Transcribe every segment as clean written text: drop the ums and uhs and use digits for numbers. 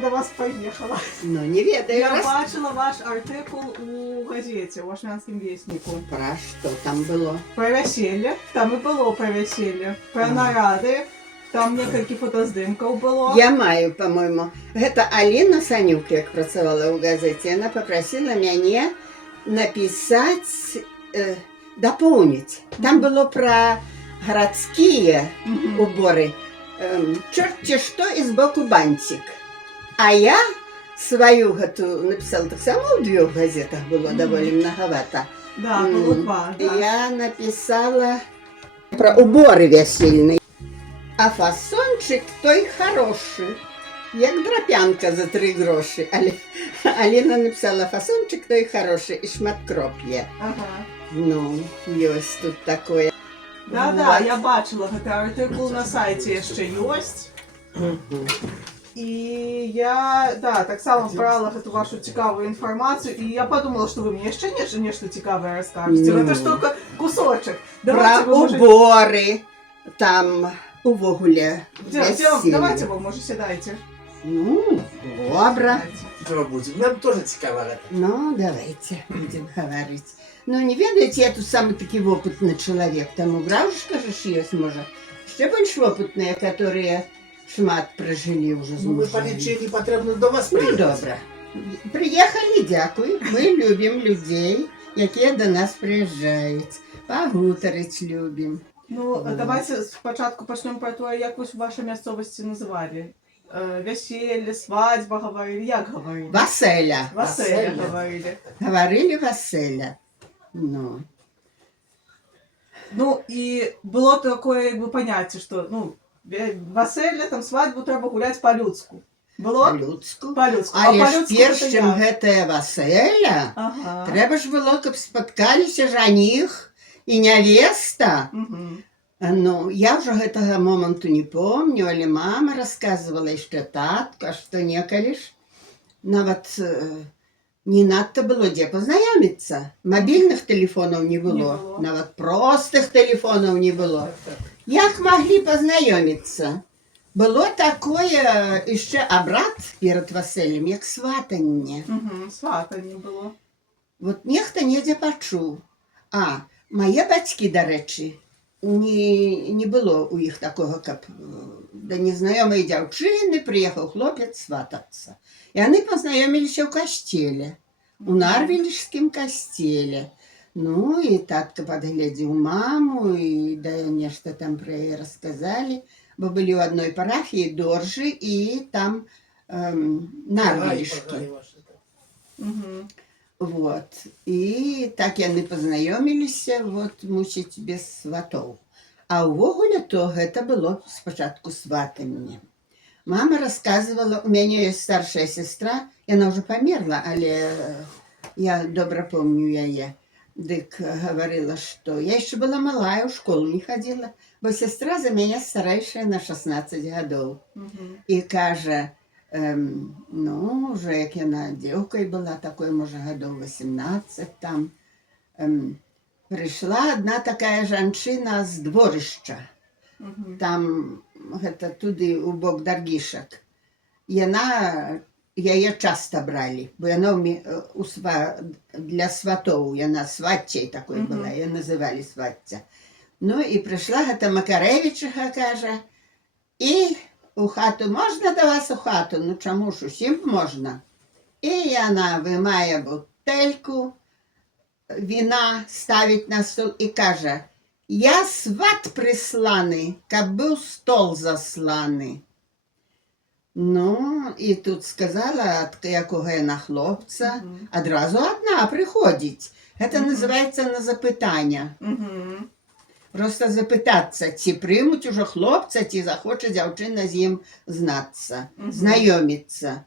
до вас поїхала. Ну, не ведаю. Я бачила ваш артикул у газеті, у Ашмянському віснику. Про що там було? Про весілля, там і було про весілля, про наради, там некалькі фотоздимків було. Я маю, по-моему. Это Алина Санюк, як працювала у газеті, вона попросила мене написать, дополнить. Там было про городские уборы. Черти что и сбоку бантик. А я свою написала, так само в 2 газетах было довольно многовато. Да, було 2, да. Я написала про уборы весельные. А фасончик той хороший. Як драпянка за 3 гроші. Аліна написала, фасончик той хороший і шматкроп є. Ага. Ну, ось тут такое. Да, я бачила, гэты артикул на сайті ще ёсць. І я, да, так само брала гэту вашу цікавую інформацію, і я подумала, що ви мені ще нешта цікаве розкажете. Це ж тільки кусочок. Про убори, там увогуле весілля. Давайте ви, може, сідайте. Ну, добре. Что будет? Нам тоже цікаво. Ну, давайте будем говорить. Ну, не ведаете, я тут самый таки опытный человек. Там у Граушка же есть, может. Ще больше опытные, которые шмат прожили уже з Ну, ви мужем. полічені потрібно до вас Ну, приїхати. добре. Приїхали, дякую. Ми любимо людей, які до нас приїжджають. Погутарить любимо. Ну, давайте спочатку почнемо про те, як ви в вашій місцевості називали. Весілля, свадьба говорили, як говорили? Васеля. Васеля говорили. Говорили Васеля. Ну. Ну, і було таке, якби, поняття, що, ну, веселля, там, свадьбу треба гуляти по-людську. Було? По-людську. По-людську. Але ж по-людську перш це чим як? гэта Васеля, Ага. треба ж було, каб спаткаліся жаних і невеста. Угу. Ну, я вже гэтага моманту не помню, але мама рассказывала, яшчэ татка, што некалі ж нават не надта было дзе пазнаёміцца. Мабільных тэлефонаў не было, нават простых тэлефонаў не было. Як маглі пазнаёміцца? Было такое яшчэ абрад перад васэлем, як сватанне. Угу. Сватанне было. Вот нехта недзе пачуў. А, мае бацькі, дарэчы, не было у іх такого, каб да незнаёмай дзяўчыны прыехаў хлопец сватацца. І яны пазнаёміліся ў касцеле, у Нарвельскім касцеле. Ну, і татка падглядзеў маму, і да нешта там пра яе расказалі, бо былі ў адной парафіі Доржы і там Нарвельшкі. Угу. Вот. І так яны пазнаёміліся, вот, мусіць, без сватоў. А ўвогуле то гэта было спачатку сватанне. Мама рассказывала, у мяне ёсць старшая сестра, яна ўжо памерла, але я добра помню яе. Дык гаварыла, што я яшчэ была малая, ў школу не хадзіла, бо сестра за мяне старэйшая на 16 гадоў. І кажа, ну, уже як яна дзеўкай была, такой, можа, гадоў 18 там, прыйшла адна такая жанчына з дворышча. Там, гэта туды, у бок Даргішак. Яе часта бралі, бо яна для сватоў, яна сватцяй такой была, яе называлі сватця. Ну, і прыйшла гэта Макарэвічыха, кажа, і у хату можна да вас у хату? Ну, чаму ж, усім можна. І яна вымае бутэльку, віна ставіць на стол і кажа, я сват прысланы, каб быў стол засланы. Ну, і тут сказала, ад якога яна хлопца, адразу адна прыходзіць. Гэта называецца на запытання. Просто запытацца, ці прымуць ужо хлопца, ці захоча дзяўчына з ім знацца, знаёміцца.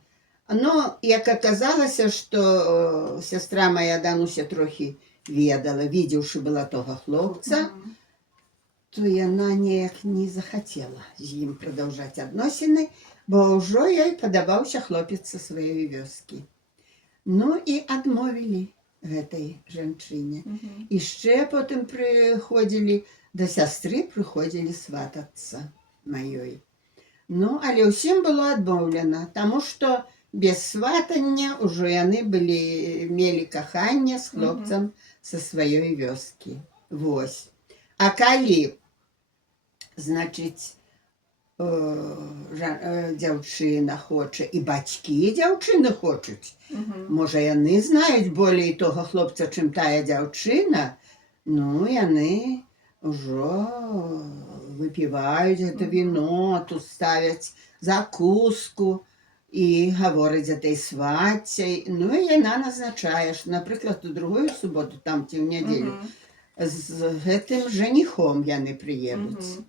Ну, як аказалася, што сестра моя Дануся трохі ведала, видзеўшы была того хлопца, то яна неяк не захацела з ім прадаўжаць адносіны, бо ўжо ёй падабаўся хлопец са сваёй вёскі. Ну і адмовілі гэтай жанчыне. Яшчэ потым прыходзілі, да сястры прыходзілі сватацца маёй. Ну, але ўсім было адмоўлена, таму што без сватання ўжо яны мелі каханне з хлопцам са сваёй вёскі. Вось. А калі, значыць, дзяўчына хоча, і бацькі дзяўчыны хочуць, можа, яны знаюць болей того хлопца, чым тая дзяўчына, ну, яны ўжо выпіваюць гэта віно, тут ставяць закуску і гавораць за той сваццяй. Ну, і яна назначае, што, напрыклад, у другую суботу, там ці ў нядзелю, з гэтым жаніхом яны прыедуць.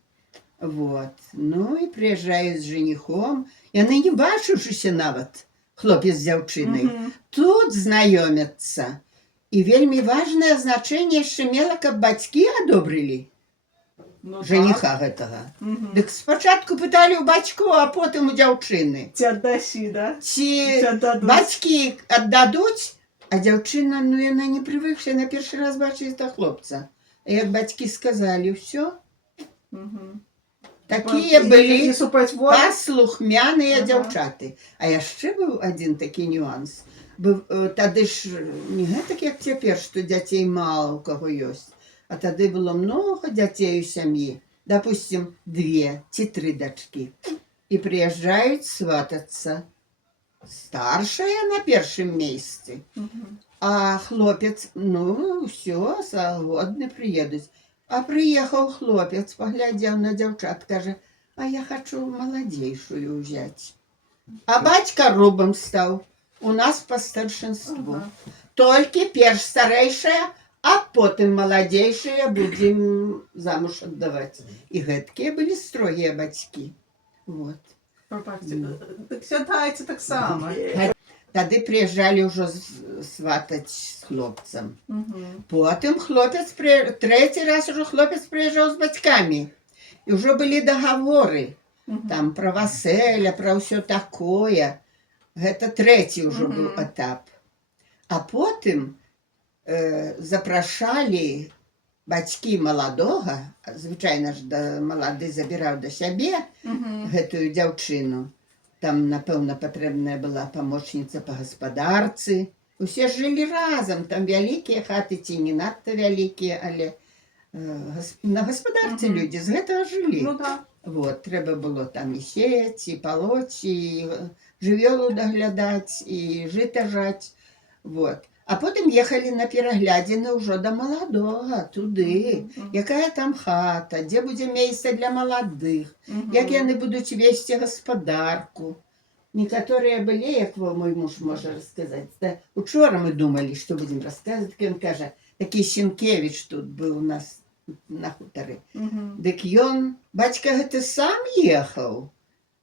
Вот. Ну, і прыязджаюць з жаніхом. Яны не бачыўшыся нават, хлопец з дзяўчынай. Тут знаёмяцца. І вельмі важнае значэнне яшчэ мела, каб бацькі адобрылі жаніха гэтага. Дык спачатку пыталі ў бацькоў, а потым у дзяўчыны. Ці аддасі, да? Ці бацькі аддадуць, а дзяўчына, ну, яна не прывыкшая на першы раз бачыць та хлопца. А як бацькі сказалі, ўсё, такія былі паслухмяныя дзяўчаты. А яшчэ быў адзін такі нюанс. Тады ж не гэтак, як цяпер, што дзяцей мала ў каго ёсць. А тады было многа дзяцей у сям'і, допустим, 2 ці 3 дачкі. І прыязджаюць сватацца. Старшая на першым месцы. А хлопец, ну, ўсё, згодны прыедуць. А прыехаў хлопец, паглядзеў на дзяўчат, кажа, а я хачу маладзейшую ўзяць. А бацька рубам стаў. У нас па старшынству. Толькі перш старэйшая, а потым маладзейшыя будзем замуж аддаваць. І гэткія былі строгія бацькі. Вот. Сядайце таксама. Тады прыязджалі ўжо сватаць з хлопцам. Потым хлопец, трэці раз ужо хлопец прыязджаў з бацькамі. І ўжо былі дагаворы. Там пра васэля, пра ўсё такое. Гэта трэці ўжо быў этап. А потым запрашалі бацькі маладога, звычайна ж малады забіраў да сябе гэтую дзяўчыну. Там, напэўна, патрэбная была памочніца па гаспадарцы. Усе жылі разам, там вялікія хаты ці не надта вялікія, але на гаспадарцы людзі з гэтага жылі. Вот, трэба было там і сеяць, і палоць, і жывёлу даглядаць, і жыта жаць. Вот. А потым ехалі на пераглядзіны ўжо да маладога, туды, якая там хата, дзе будзе месца для маладых, як яны будуць весці гаспадарку. Некаторыя былі, як мой муж можа расказаць. Учора мы думалі, што будзем расказваць, ён кажа, такі Сенкевіч тут быў у нас на хутары. Дык ён, бацька гэты сам ехаў.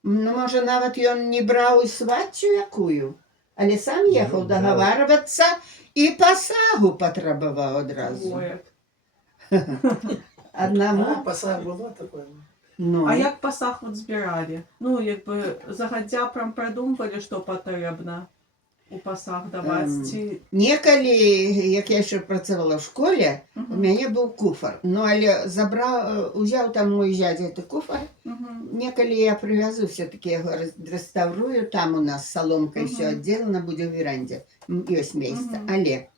Ну, можа, нават ён не браў і сваццю якую. Але сам ехаў дагаварвацца і пасагу патрабаваў адразу. Аднаму. Пасаг было такое. А як пасаг вот збіралі? Ну, як бы загадзя прям придумвалі, што патрэбна у пасаг даваць? Некалі, як я яшчэ працавала ў школе, у мяне быў куфар. Ну, але узяў там мой зядзя гэты куфар. Некалі я прывязу все-таки яго рэстаўрую, там у нас саломкай все аддзелена, будзе ў верандзе, ёсць месца. Але,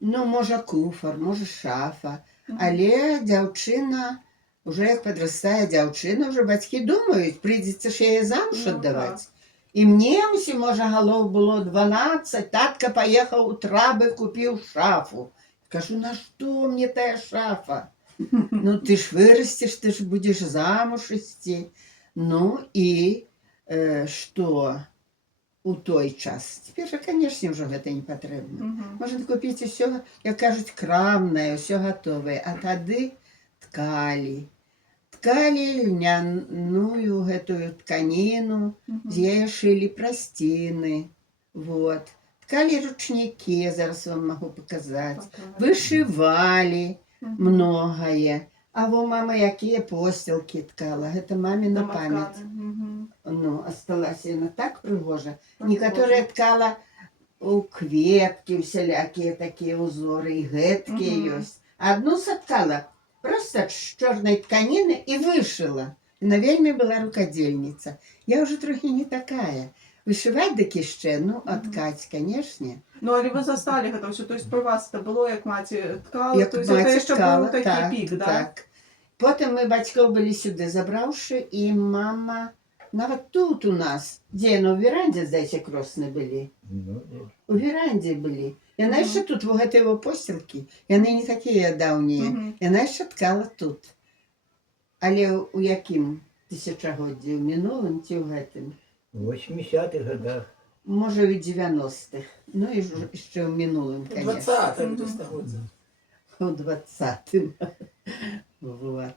ну, можа куфар, можа шафа, але дзяўчына, уже як падрастае дзяўчына, уже бацькі думаюць, прыйдзецца ж яе замуж аддаваць. І мне ўсім, можа, галоў было 12, татка паехаў у Трабы, купіў шафу. Кажу, на што мне тая шафа? Ну, ты ж вырасцеш, ты ж будзеш замуж ісці. Ну, і што у той час? Цяпер жа, канешне, ўжо гэта не патрэбна. Можна купіць усё, як кажуць, крамнае, усё гатовае. А тады ткалі. Ткалі льняную гэтую тканіну, з яе шылі прасціны. Вот. Ткалі ручнікі, зараз вам магу паказаць. Вышывалі многае. А во мама якія посцілкі ткала. Гэта маміна памяць. Ну, асталася яна так прыгожа. Некаторыя ткала у кветкі, усялякія такія ўзоры, і гэткія ёсць. Адну саткала просто з чорнай тканіны і вышыла. На вельмі была рукодельница. Я уже трохи не такая. Вышивать дык яшчэ, ну, а ткаць, канешне. Ну, але ви застали гэта ўсё, то есть пры вас это было, як маці ткала, Як то есть это маці яшчэ ткала, быў такі так, пік, да? так. Потым мы бацькоў былі сюды забраўшы, і мама нават тут у нас, дзе яны ў верандзе, здаецца, кросны былі. У верандзе былі. Яна Мгм. яшчэ тут, во гэтай во посцілкі. Яны не такія даўнія. Мгм. Яна яшчэ ткала тут. Але ў якім тысячагоддзі? У мінулым ці ў гэтым? В 80-х годах. Можа, і 90-х. Ну, і яшчэ ў минулым, конечно. 20-м то стагоддзя. У 20-м. Вот.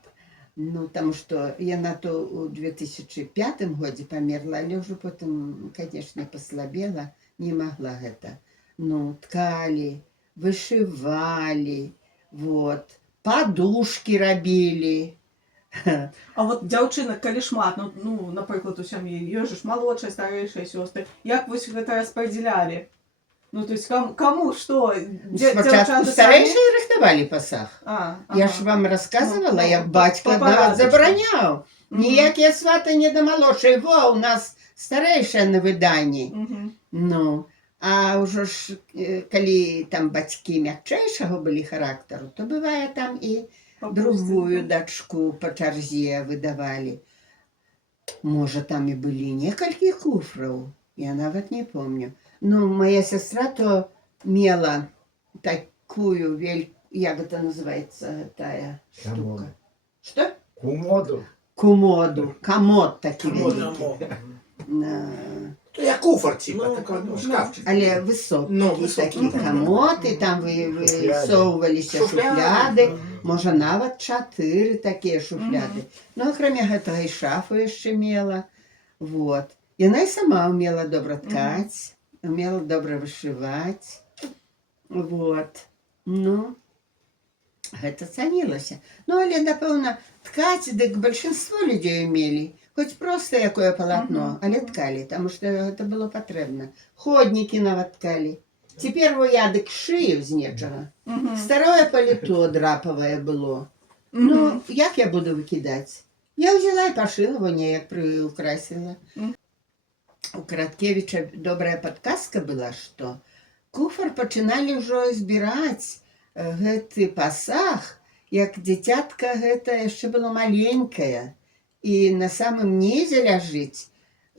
Ну, тому что яна то у 2005 годзе памерла, але ўжо потым, конечно, послабела, не могла гэта. Ну, ткалі, вышивалі, вот, подушки рабілі. А вот дзяўчынак, калі шмат, ну, напрыклад, у сям'і, ёсць ж малодшая, старэйшая сёстры, як вось гэта распадзялялі? Ну, то есть, кому что? Спачатку старэйшыя рыхтавалі пасаг. Я ж вам рассказывала, Ну, як бацька нават забараняў. Ніякія сваты не да малодшай. Во, у нас старэйшая на выданні. Ну, а ўжо ж, калі там бацькі мякчэйшага былі характару, то бывае там і другую дачку па чарзе выдавалі. Можа, там і былі некалькі куфраў, я нават не помню. Ну, моя сестра то мела такую як это называется, тая штука? Что? Кумоду. Кумоду. Комод такі Комод, великий. То як куфар, типа, Ну, такой, ну, шкафчик. Але высокі, Ну, высокі, такі так. комод, і там высоўваліся шуфляды. Можа, нават 4 такія шуфляды. Ну, акрамя гэтага і шафу яшчэ мела. Вот. Яна і сама умела добра ткаць, умела добра вышываць. Вот. Ну, гэта цанілася. Ну, але, напэўна, ткаць, дык большинство людзей умелі. Хоць проста якое палатно, але ткалі, таму што гэта было патрэбна. Ходнікі нават ткалі. Цяпер во я дык шыю з нечага. Старое паліто драпавае было. Ну, як я буду выкідаць? Я ўзяла і пашыла во неяк прыукрасіла. У Караткевіча добрая падказка была, што куфар пачыналі ўжо збіраць гэты пасаг, як дзіцятка гэта яшчэ было маленькая. І на самым нізе ляжыць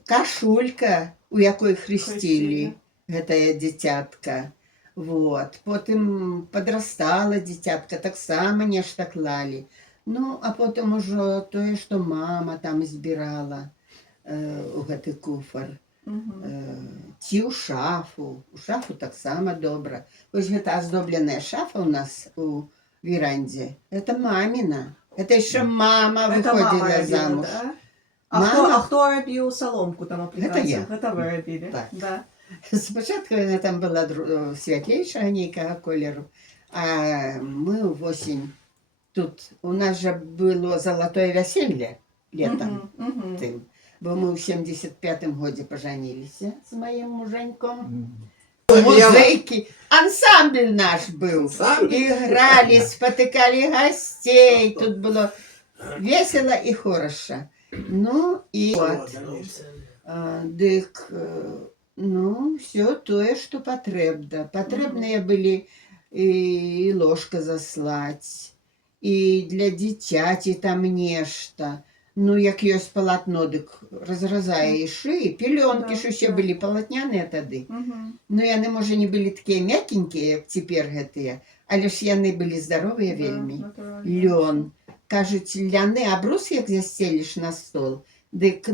кашулька, у якой хрысцілі гэтая дзіцятка. Вот. Потым падрастала дзіцятка, таксама нешта клалі. Ну, а потым ужо тое, што мама там збірала у гэты куфар. Ці ў шафу. У шафу таксама добра. Вось гэта аздобленая шафа у нас у верандзе. Это маміна. Это яшчэ мама выходзіла замуж. А хто рабіў саломку там аплікацыю? Гэта я. Гэта вы рабілі? Так. Да. Спачатку яна там была святлейшага нейкага колеру, а мы ўвосень тут у нас жа было залатое вяселле летом тым, бо мы ў 75-м годзе пажаніліся з маім мужаньком. Музыкі, ансамбль наш быў. Ігралі, спатыкалі гасцей, тут было весела і хораша. Ну і вот. Дык, ну, все тое, што патрэбна. Патрэбныя былі і ложка заслаць, і для дзіцяці там нешта. Ну, як ёсць палатно, дык разразае і шыі. Пелёнкі ж усе былі палатняныя тады. Ну, яны, можа, не былі такія мякенькія, як цяпер гэтыя, але ж яны былі здаровыя вельмі. Лён. Кажуць, ляны абрус, як засцеліш на стол, дык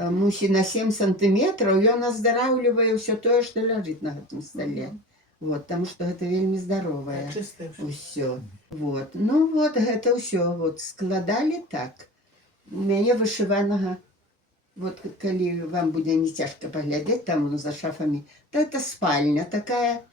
мусі на 7 сантыметраў ён аздараўлівае ўсё тое, што ляжыць на гэтым стале. Вот, таму што гэта вельмі здаровае. Усё. Вот. Ну, вот гэта ўсё. Вот, складалі так. У мяне вышыванага, вот калі вам будзе не цяжка паглядзець там за шафамі, то это спальня такая,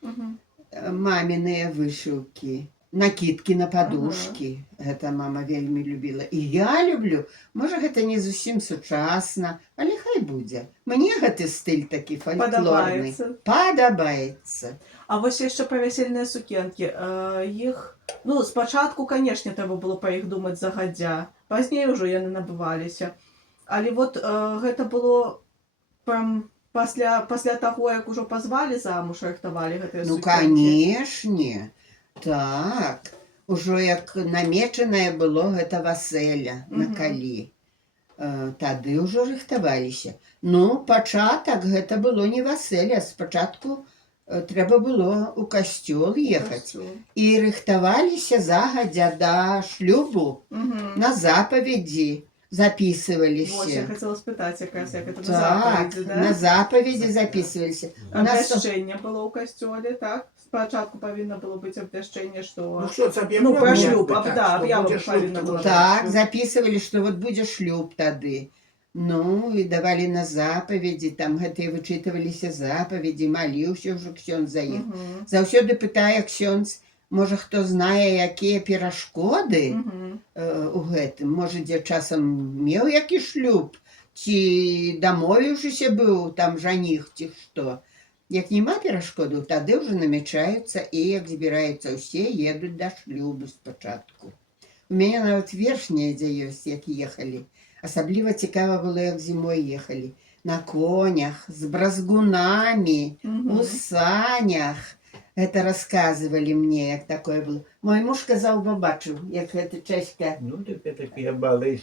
маміныя вышыўкі, накидкі на падушкі. Гэта мама вельмі любіла. І я люблю. Можа, гэта не зусім сучасна, але хай будзе. Мне гэты стыль такі фальклорны. Падабаецца. А вось яшчэ пра вясельныя сукенкі. Іх, ну, спачатку, канешне, трэба было пра іх думаць загадзя. Пазней ужо яны набываліся. Але вот гэта было прям пасля таго, як ужо пазвалі замуж, рыхтавалі гэтыя Ну, сукенкі? канешне. Так. Ужо як намечанае было гэта васелля на калі. Тады ўжо рыхтаваліся. Ну, пачатак гэта было не васелля. Спачатку трэба было ў касцёл ехаць. І рыхтаваліся загадзя да шлюбу. На запаведзі Вось, я запісываліся. хацела спытаць якраз, як это на Так, запаведзі, на да? запаведзі запісваліся. У нас Абвяшчэнне было ў касцёле, так? Спачатку павінна было быць абвяшчэнне, што... Ну что, это Ну, про объявление, шлюб, так, да, что объяву будет шлюб, повинна то была. вот. Так, записывали, что вот будзе шлюб тады. Ну, і давалі на запаведзі, там гэтыя вычытываліся запаведзі, маліўся ўжо ксёндз за іх. Заўсёды пытае ксёндз, можа, хто знае, якія перашкоды у гэтым. Можа, дзе часам меў які шлюб, ці дамовіўшыся быў там жаніх, ці што. Як няма перашкодаў, тады ўжо намячаюцца і як збіраюцца ўсе, едуць да шлюбу спачатку. У мяне нават верш недзе ёсць, як ехалі. Асабліва цікава было, як зімой ехалі. На конях, з бразгунамі, у санях. Гэта расказвалі мне, як такое было. Мой муж казаў, бачыў, як гэта чэшка. Ну, так это я балы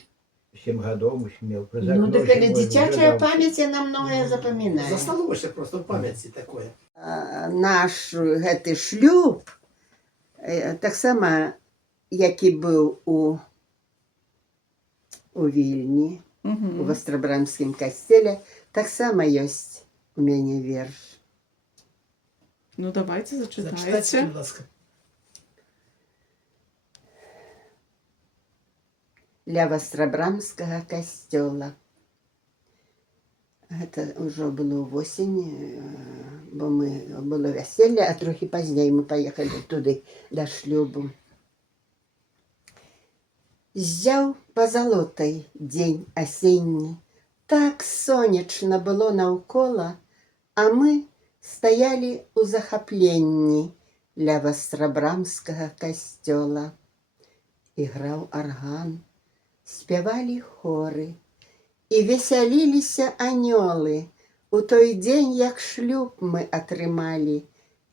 7 гадоў усмел. Ну, так але дзіцячая памяць, яна многае запамінае. Застановишься просто в памяти такое. Наш гэты шлюб, таксама, які быў у Вільні, у Вастрабрамскім касцеле, таксама ёсць у мяне верш. Ну, давайте Зачитайте, зачитайте. будь ласка. Ля Вастрабрамскага касцёла. Гэта ўжо было восень, бо было вяселле, а трохі пазней мы паехалі туды да шлюбу. Ззяў пазалотай дзень асенні, так сонечна было наўкола, а мы стаялі ў захапленні ля Вастрабрамскага касцёла. Іграў арган, спявалі хоры, і весяліліся анёлы. У той дзень, як шлюб мы атрымалі,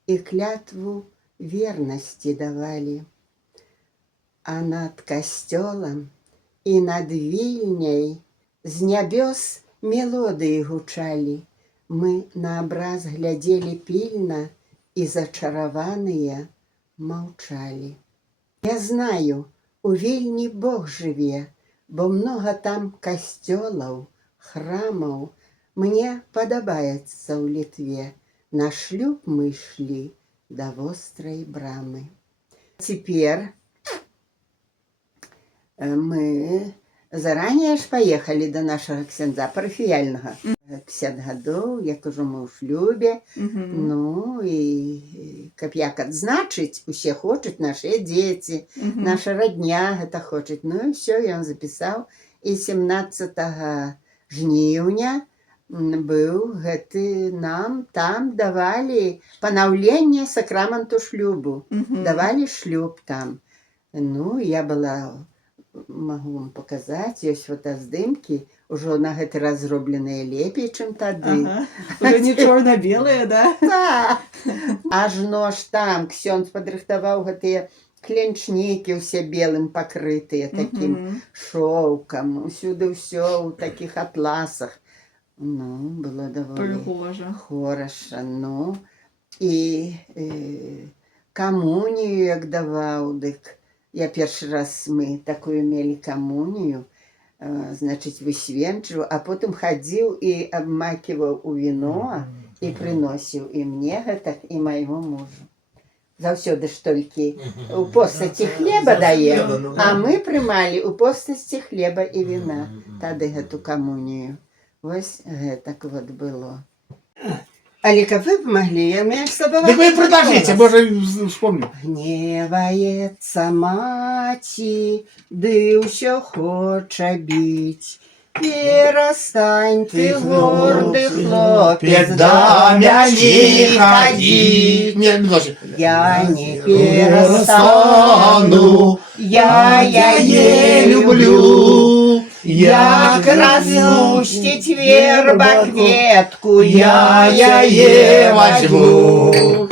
і клятву вернасці давалі. А над касцёлам і над Вільняй з нябёс мелодыі гучалі. Мы на абраз глядзелі пільна і зачараваныя маўчалі. Я знаю, у Вільні Бог жыве, бо многа там касцёлаў, храмаў. Мне падабаецца ў Літве. На шлюб мы ішлі да вострай брамы. Цяпер мы заранее ж паехалі да нашага ксяндза парафіяльнага. 50 гадоў, як ужо мы ў шлюбе. Ну, і каб як адзначыць, усе хочуць, нашыя дзеці, наша радня гэта хочуць. Ну, і ўсё, ён запісаў. І 17 жніўня быў гэты нам там давалі панаўленне сакраменту шлюбу. Давалі шлюб там. Ну, я была... Могу вам показаць, ёсць фотаздымкі, ужо на гэты раз зробленыя лепей, чым тады. Уже не чорна-белыя, да? Так. Ажно ж там ксёндз падрыхтаваў гэтыя кленчнікі ўсе белым пакрытыя такім шоўкам. Усюды ўсё ў такіх атласах. Ну, было даволі Прыгожа. хораша. Ну, і камунію як даваў, дык я першы раз мы такую мелі камунію, значыць, высвенчваў, а потым хадзіў і абмаківаў у віно і прыносіў і мне гэтак, і майго мужу. Заўсёды ж толькі у постаці хлеба дае, а мы прымалі ў постасці хлеба і віна тады гэту камунію. Вось гэтак вот было. Але каб вы памаглі, я мне ж Так вы продолжите, может, вспомню. Гневаецца маці, ды ўсё хоча біць. Перестань ты, гордый хлопец, да не ходи. Не, дальше. Я не перестану, я не люблю. Як распустить верба кветку, я возьму.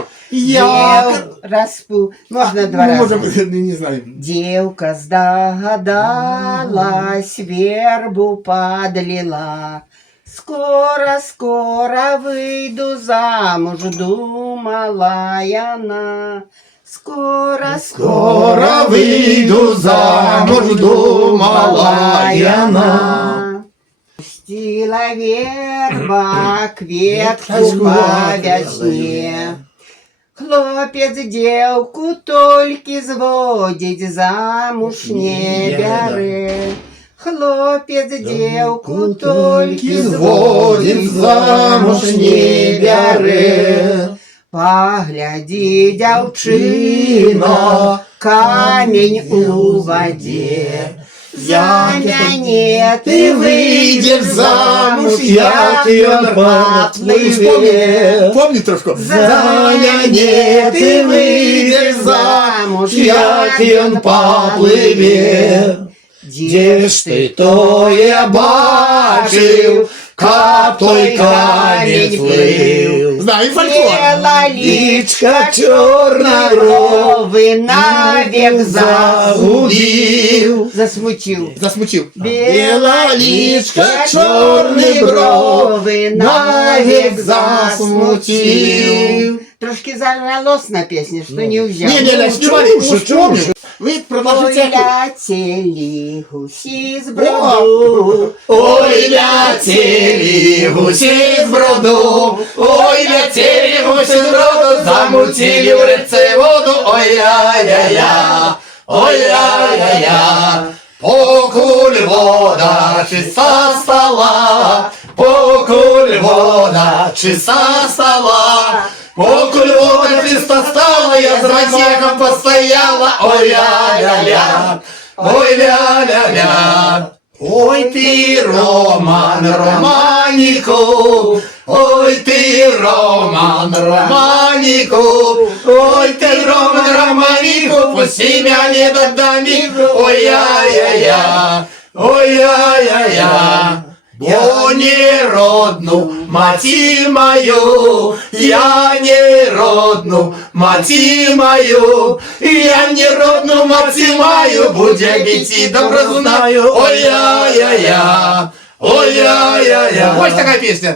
Можно два Мы раза. можем, не знаю. Девка сдогадалась, вербу подлила. Скоро выйду замуж, думала она. Скоро выйду замуж, думала она. Пустила верба кветку по весне. Хлопец девку толькі зводить, замуж не бярэ. Хлопец девку толькі зводить, замуж не бярэ. Паглядзі, дзяўчына, камень у вадзе. За мяне ты выйдзеш замуж, як ён паплыве. Помни трошку. За мяне ты выйдзеш замуж, як ён паплыве. Дзе ж ты тое бачыў, каб той камень плыў? Знаю фольклор. Бела лічка, чорна бровы, навек загубіў. Засмуціў. Засмутил. Бела лічка, чорны бровы, навек засмуціў. Трошки заголосна песня, что не взял. Не, спевали. Вы продолжите. Ой, летели гуси з броду. Ой, летели гуси з броду. Ой, летели гуси з броду. Замутили в реце воду. Ой-я-я-я. Ой-я-я-я. Покуль вода чиста стала. Покуль вода чиста стала. Покуль вода чисто стала, я с ратеком постояла. Ой-ля-ля-ля, ой-ля-ля-ля. Ой ты, Роман, Романику, ой ты, Роман, Романику, ой ты, Роман, Романику, пусти меня не до домику. Ой-я-я-я, ой-я-я-я. Бо неродну маті мою, я неродну маті маю, я неродну маті маю, буде біті добре знаю. Ой-я-я-я, ой-я-я-я. Ось така пісня.